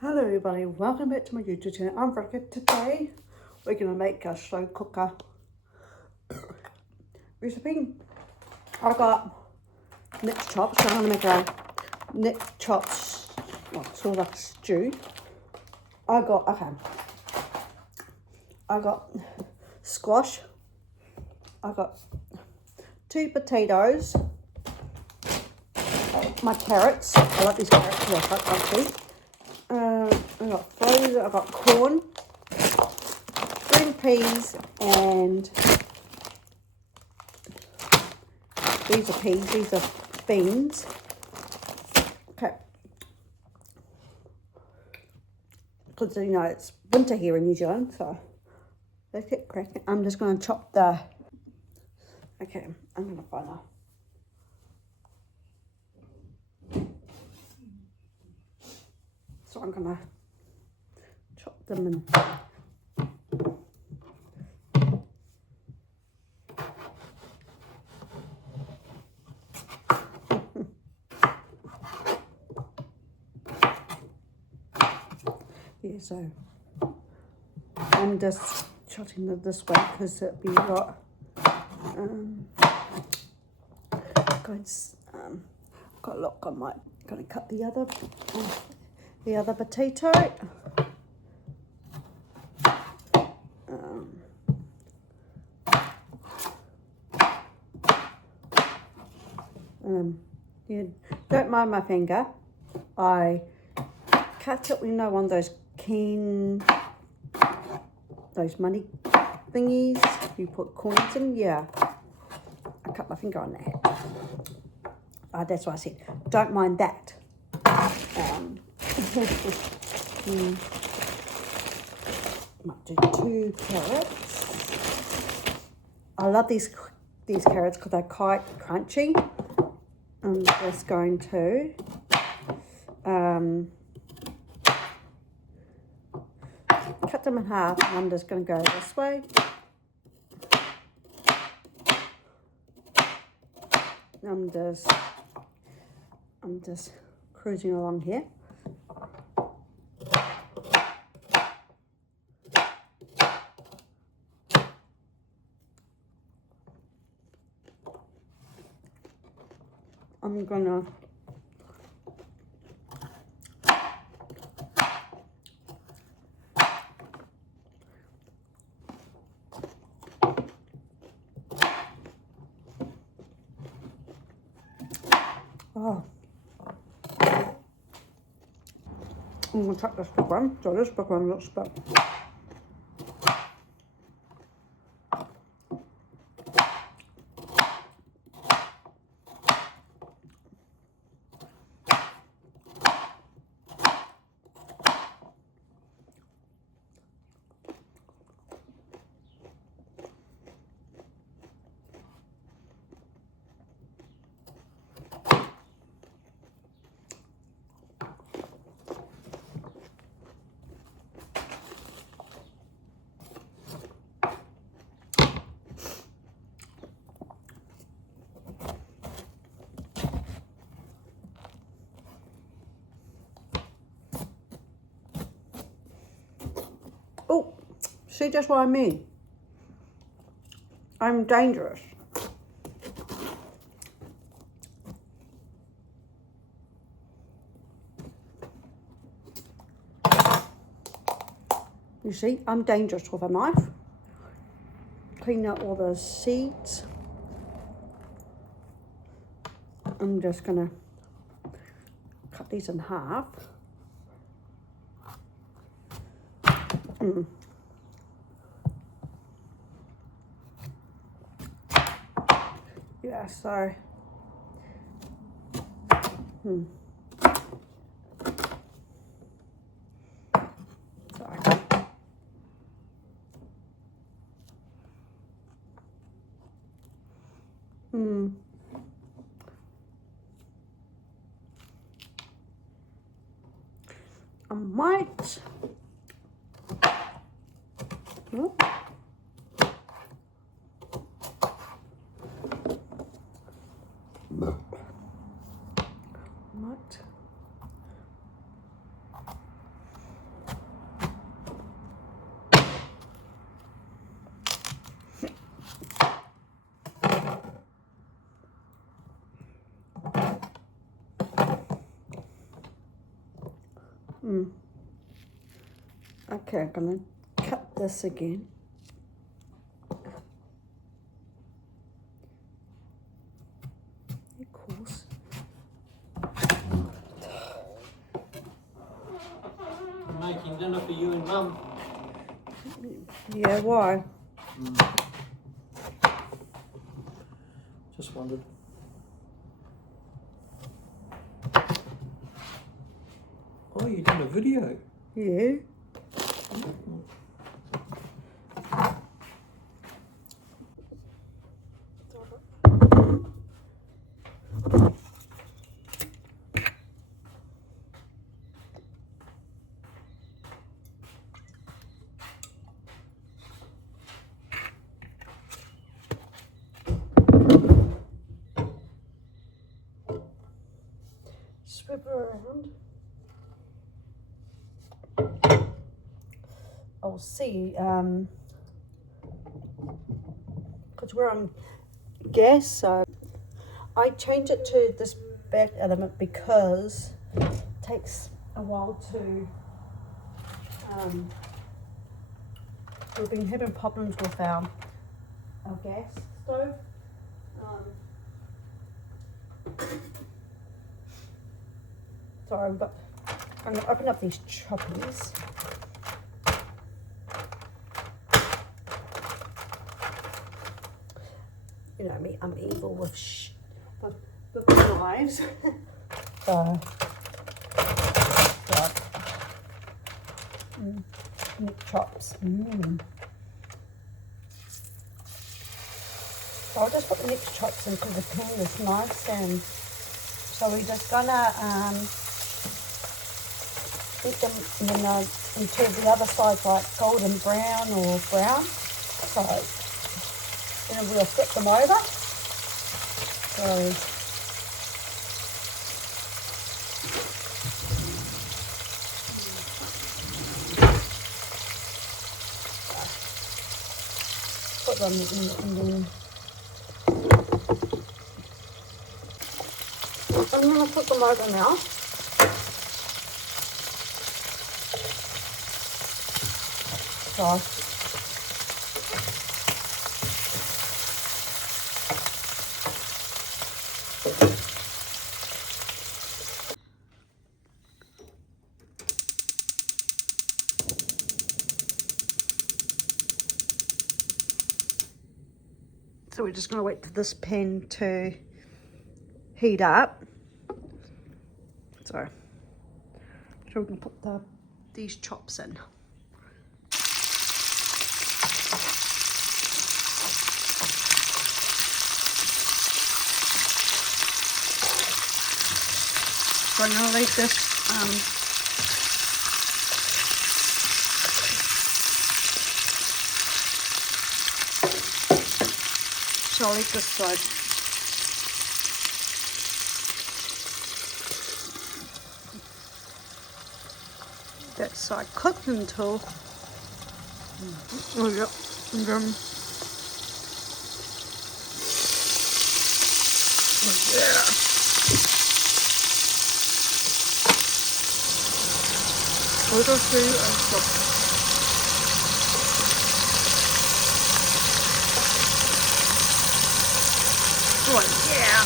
Hello everybody, welcome back to my YouTube channel. I'm Veronica. Today we're going to make a slow cooker recipe. I got neck chops, so I'm going to make a neck chops, well, sort of like stew. I got squash, I got 2 potatoes, my carrots, I like these carrots, they're quite crunchy. I got frozen, I got corn, green peas, and these are peas, these are beans. Okay. Because, you know, it's winter here in New Zealand, so let's get cracking. I'm just going to chop the, okay, I'm going to find out. So I'm going to chop them in. Yeah, so I'm just chopping it this way because it'd be a lot. Got a lot. I might gonna cut the other potato. Yeah, don't mind my finger. I cut it, you know, one of those those money thingies you put coins in. Yeah, I cut my finger on that. That's why I said don't mind that. Might do 2 carrots. I love these carrots because they're quite crunchy. I'm just going to cut them in half, and I'm just going to go this way. I'm just cruising along here. I'm gonna I'm gonna chuck this big one. So this big one looks big. Oh, see just what I mean? I'm dangerous. You see, I'm dangerous with a knife. Clean out all the seeds. I'm just gonna cut these in half. Yeah, so I might. Oh. Might Okay, I'm gonna cut this again. Of course. I'm making dinner for you and Mum. Yeah, why? Just wondered. Oh, you're doing a video? Yeah. Swivel around. I'll see, because we're on gas, so I change it to this back element because it takes a while to, we've been having problems with our gas stove. Sorry, but I'm going to open up these choppies. You know me, I'm evil with knives. So, right. Neck chops. So I'll just put the neck chops into the pan this nice, and so we're just gonna eat them until the other side's like golden brown or brown. So then we'll flip them over. So put them in. I'm going to put them over now. So we're just going to wait for this pan to heat up. So we can put these chops in. So I'm going to leave this so I'll leave this side. That side cooked until oh yeah, and then yeah. We'll go through and stop. Oh yeah.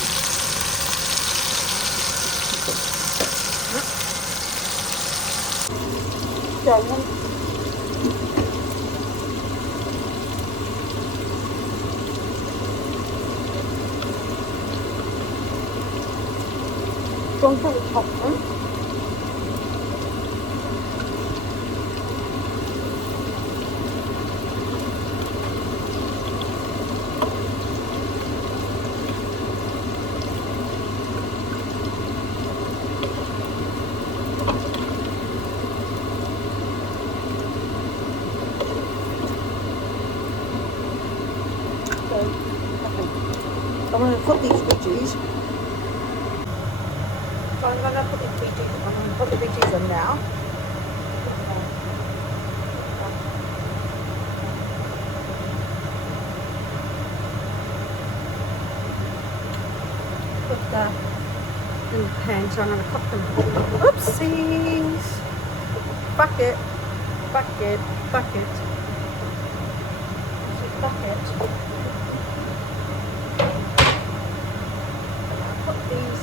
Don't put the top in. I'm going to put these veggies. So I'm going to put the veggies in now. Put the in the pan, so I'm going to cook them. Oopsies! bucket, bucket, bucket. Bucket. Put these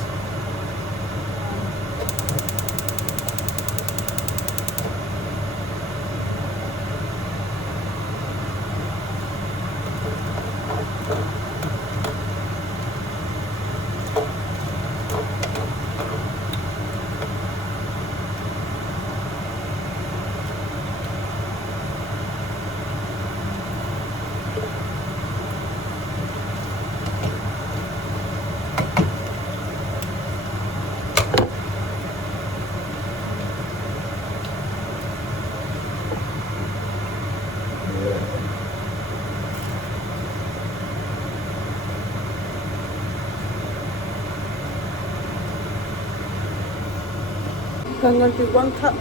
I'm going to do 1 cup of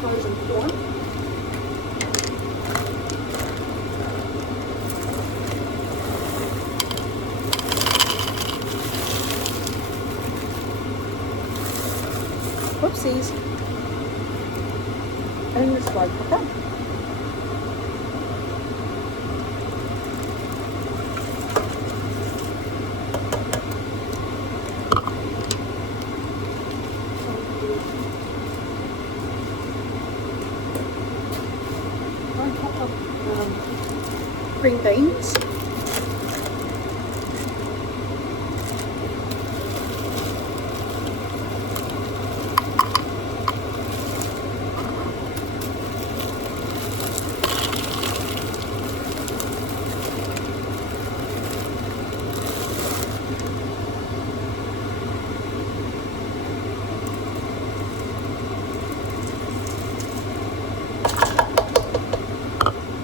frozen corn. Whoopsies. And the slow cooker. Green beans.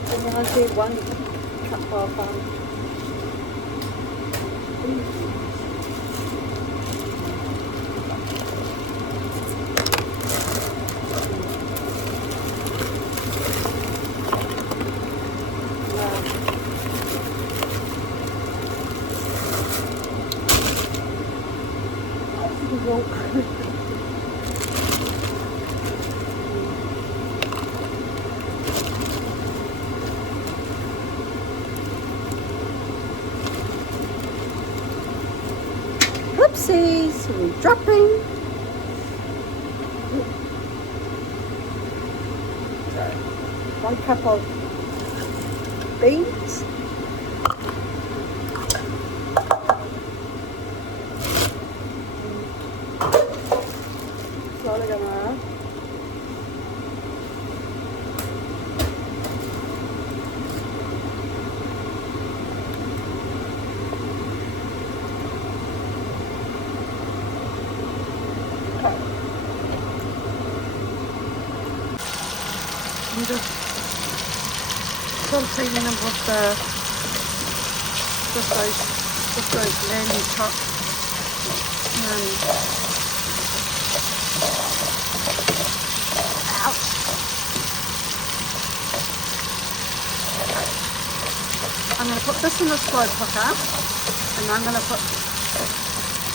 And then I'll do 1 cup of milk. Whoopsies, we're dropping. 1 cup of beans. Slowly going around. I'm just salting them with just those lemon chops ouch. I'm going to put this in the slow cooker and I'm going to put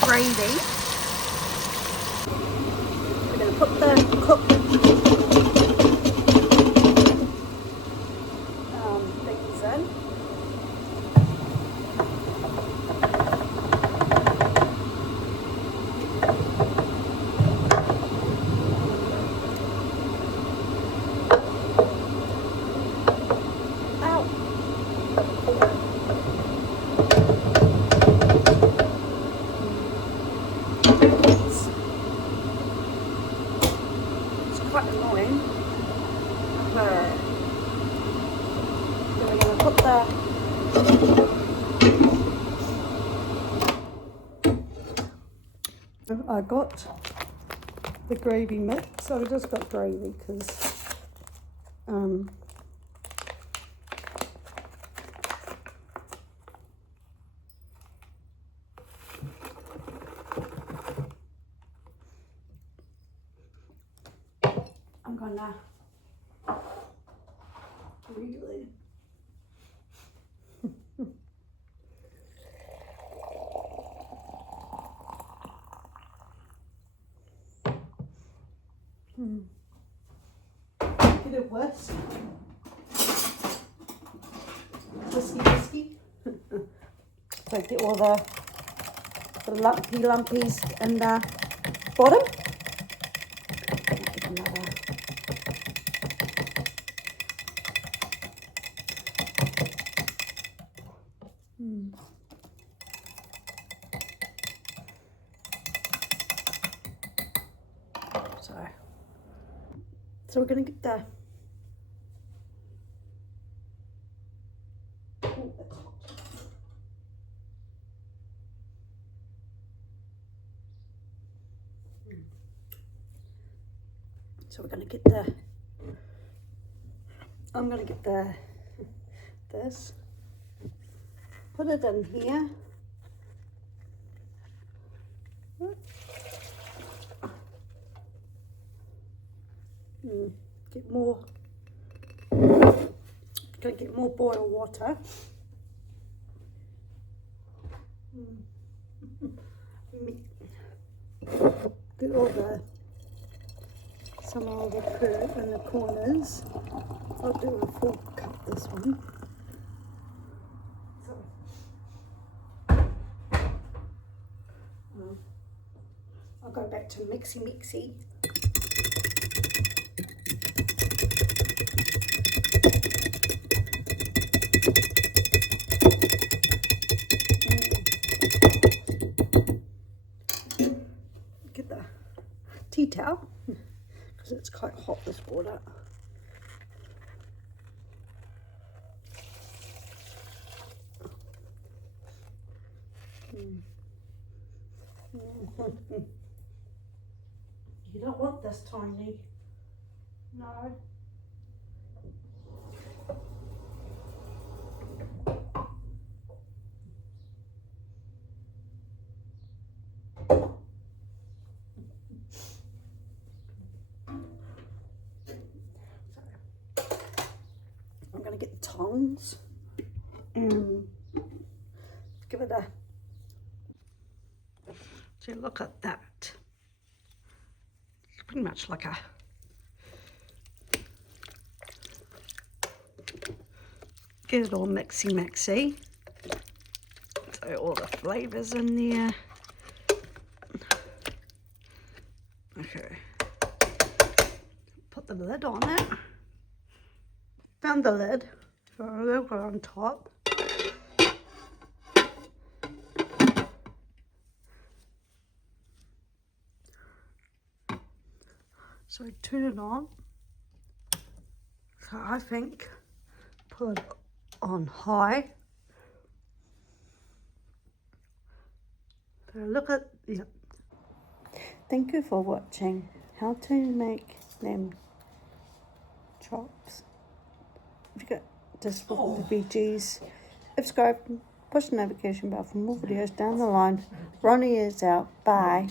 gravy. We're going to put the cooked beans in. Quite annoying. Then we're going to put I got the gravy mix. I just got gravy because I'm gonna really Get it whisk. Whiskey. So get all the lumpies in the bottom. Get another. So we're going to get the I'm going to get this, put it in here. Get more, gonna get more boiled water. Get all some of the curve in the corners. I'll do a full cut this one. I'll go back to mixy. Get the tea towel because it's quite hot, this water. You don't want this tiny. No. I'm going to get the tongs and give it a. So look at that. It's pretty much like a get it all mixy. So all the flavours in there. Okay. Put the lid on it. Found the lid. So I'll go on top. So I turn it on. So I think put it on high. So look at, yeah. Thank you for watching how to make lamb chops. If you got just with the veggies, subscribe, push the notification bell for more videos down the line. Ronnie is out. Bye.